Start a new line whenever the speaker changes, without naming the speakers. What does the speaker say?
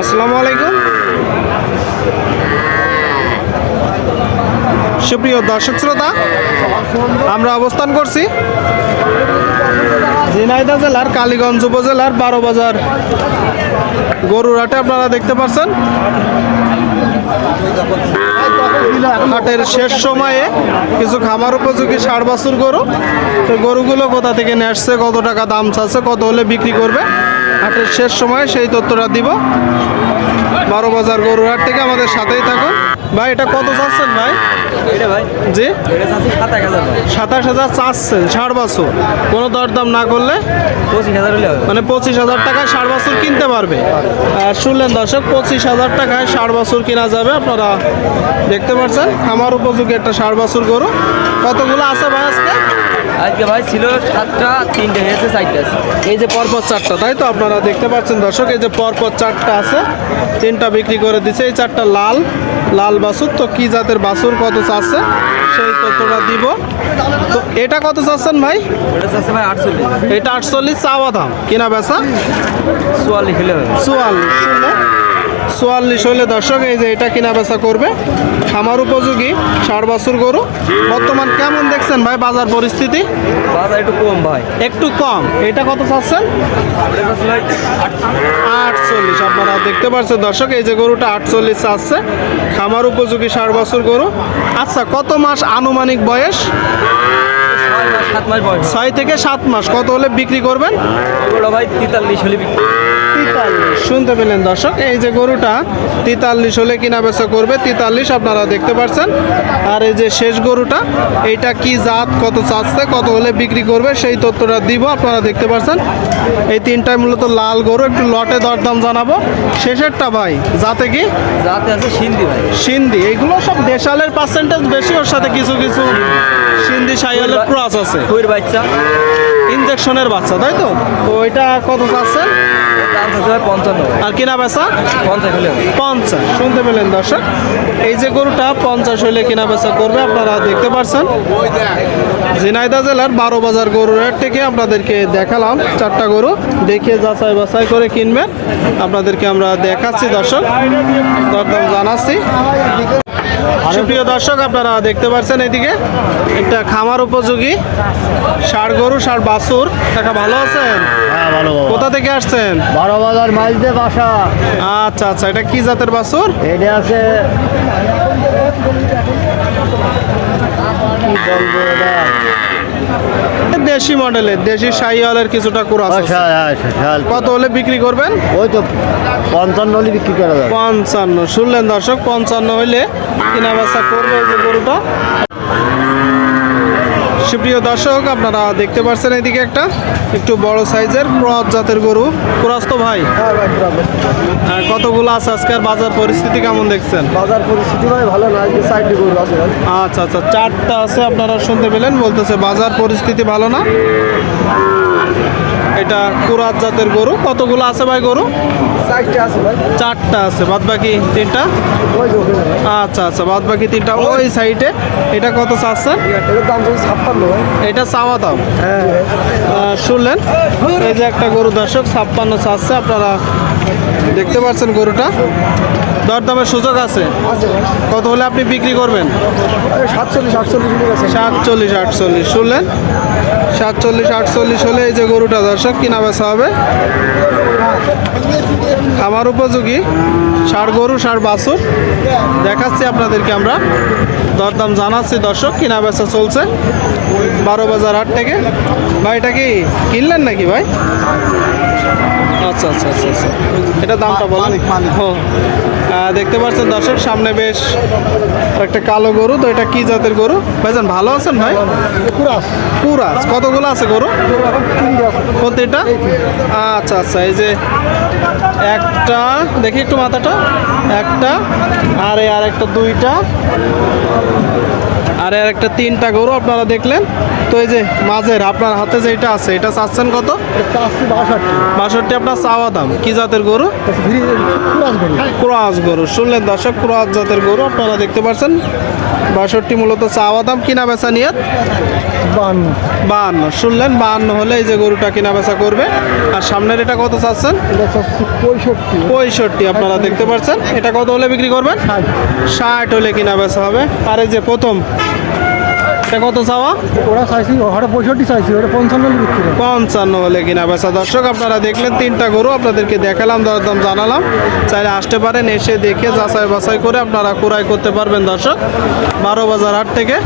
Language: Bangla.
আসসালামু আলাইকুম। সুপ্রিয় দর্শক শ্রোতা, আমরা অবস্থান করছি ঝিনাইদহ জেলার কালীগঞ্জ উপজেলার বারো বাজার গরুরহাটে আপনারা দেখতে পাচ্ছেন, হাটের শেষ সময়ে কিছু খামার উপযোগী ষাট বাছুর গরু। তো গরুগুলো কোথা থেকে নিয়ে আসছে, কত টাকা দাম চাচ্ছে, কত হলে বিক্রি করবে? হাটের শেষ সময়ে সেই তথ্যটা দিব। বারো বাজার গরুর হাট থেকে আমাদের সাথেই থাকুন। ভাই এটা কত চাচ্ছেন ভাই?
ভাই
জি? সাতাশ হাজার চাচ্ছেন ষাট বাছুর। কোনো দরদাম না করলে? মানে পঁচিশ হাজার টাকায় ষাট বছর কিনতে পারবে। আর শুনলেন দর্শক পঁচিশ হাজার টাকায় ষাট বছর কেনা যাবে আপনারা দেখতে পাচ্ছেন আমার উপযোগী একটা ষাট বছর গরু। কতগুলো আছে ভাই আজকে?
আজকে ভাই ছিল সাতটা তিনটে হয়েছে চারটে আছে।
এই যে পরপর চারটা তাই তো আপনারা দেখতে পাচ্ছেন দর্শক এই যে পরপর চারটা আছে তিনটা বিক্রি করে দিছে এই চারটা লাল লাল বাসুর তো কি জাতের বাসুর কত চাচ্ছে সেই তথ্যটা দিব। তো এটা কত চাচ্ছেন ভাই? এটা আটচল্লিশ। চাওয়া দাম। কিনা বেচা?
চুয়াল্লিশ
চুয়াল্লিশ চুয়াল্লিশ হলে দর্শক এই যে এটা কিনা বেচা করবে। খামার উপযোগী ষাট বছর গরু। বর্তমান কেমন দেখছেন ভাই বাজার পরিস্থিতি?
বাজার একটু কম ভাই।
একটু কম। এটা কত চাচ্ছেন? আটচল্লিশ। আপনারা দেখতে পাচ্ছেন দর্শক এই যে গরুটা আটচল্লিশ চাচ্ছে। খামার উপযোগী ষাট বছর গরু। আচ্ছা কত মাস আনুমানিক বয়স?
ছয়
থেকে সাত মাস। কত হলে বিক্রি করবেন?
ভাই তেতাল্লিশ হলে বিক্রি
শুনতে পেলেন দর্শক এই যে গরুটা তেতাল্লিশ হলে কিনা বেচা করবে তেতাল্লিশ আপনারা দেখতে পাচ্ছেন আর এই যে শেষ গরুটা এইটা কি জাত কত চাচ্ছে কত হলে বিক্রি করবে সেই তথ্যটা দিব আপনারা দেখতে পাচ্ছেন এই তিনটায় মূলত লাল গরু একটু লটে দরদাম জানাব। শেষেরটা ভাই যাতে কি?
যাতে আছে সিন্ধি ভাই।
সিন্ধি এইগুলো সব দেশালের পার্সেন্টেজ বেশি ওর সাথে কিছু কিছু সিন্ধি সাইয়ালের ক্রস আছে।
বাচ্চা।
ইনজেকশনের বাচ্চা তাই তো? তো এটা কত চাচ্ছেন
পঞ্চান্ন।
আর কিনা বেচা?
পঞ্চাশ হলে
পঞ্চাশ শুনতে পেলেন দর্শক। এই যে গরুটা পঞ্চাশ হইলে কেনা বেচা করবে আপনারা দেখতে পাচ্ছেন ঝিনাইদহ জেলার বারো বাজার গরুর হাট থেকে আপনাদেরকে দেখালাম চারটা গরু। দেখে যাচাই বাছাই করে কিনবেন। আপনাদেরকে আমরা দেখাচ্ছি দর্শক। দরদাম জানাচ্ছি। সুপ্রিয় দর্শক আপনারা দেখতে পাচ্ছেন এদিকে একটা খামার উপযোগী ষাড় গরু ষাড় বাছুর। দেখা ভালো আছেন?
হ্যাঁ ভালো
কোথা থেকে আসছেন?
বারো বাজার মাইজদে বাসা।
আচ্ছা আচ্ছা এটা কি জাতের বাছুর?
এটা আছে কি বলব? এটা?
দেশি মডেলের দেশি শাহিওয়ালের কিছুটা।
আচ্ছা, আচ্ছা, শাল।
কত হলে বিক্রি করবেন
ওই তো পঞ্চান্ন হলে বিক্রি করা যাবে
পঞ্চান্ন শুনলেন দর্শক পঞ্চান্ন হলে কিনা বেচা করবে যে গরুটা সুপ্রিয় দর্শক আপনারা দেখতে পাচ্ছেন এদিকে একটা একটু বড় সাইজের ক্রস জাতের গরু। ক্রস তো ভাই হ্যাঁ, কতগুলো আছে আজকের? বাজার পরিস্থিতি কেমন দেখছেন?
বাজার পরিস্থিতি ভাই ভালো না আজকে সাইড গরু আছে
আচ্ছা আচ্ছা চারটা আছে আপনারা শুনতে পেলেন বলতেছে বাজার পরিস্থিতি ভালো না? এটা কুরাত জাতের গরু। কতগুলো আছে ভাই গরু? চারটা আছে বাদ বাকি তিনটা। আচ্ছা আচ্ছা। বাদ বাকি তিনটা ওই সাইডে এটা কত চাচ্ছেন এটা চাওয়া দাম?
হ্যাঁ।
শুনলেন? এই যে একটা গরু দর্শক ছাপ্পান্ন চাচ্ছে। আপনারা দেখতে পাচ্ছেন গরুটা? দরদামের সুযোগ আছে। কত হলে আপনি বিক্রি করবেন?
সাতচল্লিশ, আটচল্লিশ
সাতচল্লিশ আটচল্লিশ শুনলেন? সাতচল্লিশ, আটচল্লিশ হলে এই যে গরুটা দর্শক কিনা বেচা হবে? খামার উপযোগী, ষাড় গরু, ষাড় বাছুর। দেখাচ্ছি আপনাদেরকে আমরা। দরদাম জানাচ্ছি দর্শক কিনা বেচা চলছে? বারো বাজার হাট থেকে। ভাই, এটা কি কিনলেন নাকি ভাই? আচ্ছা আচ্ছা আচ্ছা আচ্ছা। এটা দামটা বলেন ও। দেখতে পাচ্ছেন দর্শক সামনে বেশ একটা কালো গরু। তো এটা কি জাতের গরু? ভাইজান ভালো আছেন ভাই?
কুরাস।
কুরাস। কতগুলো আছে গরু? প্রতিটা আচ্ছা আচ্ছা এই যে একটা দেখি একটু মাথাটা। একটা আর এই আর একটা দুইটা। আর এর একটা তিনটা গরু আপনারা দেখলেন। তো এই যে মাঝের আপনার হাতে যেটা আছে এটা চাচ্ছেন কত?
বাষট্টি।
আপনার চাওয়া দাম কি জাতের গরু?
ক্রাস গরু।
ক্রস গরু। শুনলেন দর্শক ক্রস জাতের গরু আপনারা দেখতে পাচ্ছেন। বাষট্টি মূলত চা বাদাম কিনা বেচা নিয়ে
বান
বান শুনলেন বান হলে এই যে গরুটা কিনা বেচা করবে। আর সামনের এটা কত চাচ্ছেন?
পঁয়ষট্টি।
আপনারা দেখতে পাচ্ছেন। এটা কত হলে বিক্রি করবেন?
ষাট
হলে কিনা বেচা হবে। আর এই যে প্রথম এটা কত চাওয়া?
ওরা চাইছি ওরা পঁয়ষট্টি চাইছি ওটা পঞ্চান্ন
পঞ্চান্ন হলে কিনা বেচা। দর্শক আপনারা দেখলেন তিনটা গরু আপনাদেরকে দেখালাম দরদাম জানালাম। চাইলে আসতে পারেন এসে দেখে যাচাই বাছাই করে আপনারা ক্রয় করতে পারবেন দর্শক। বারো বাজার হাট থেকে।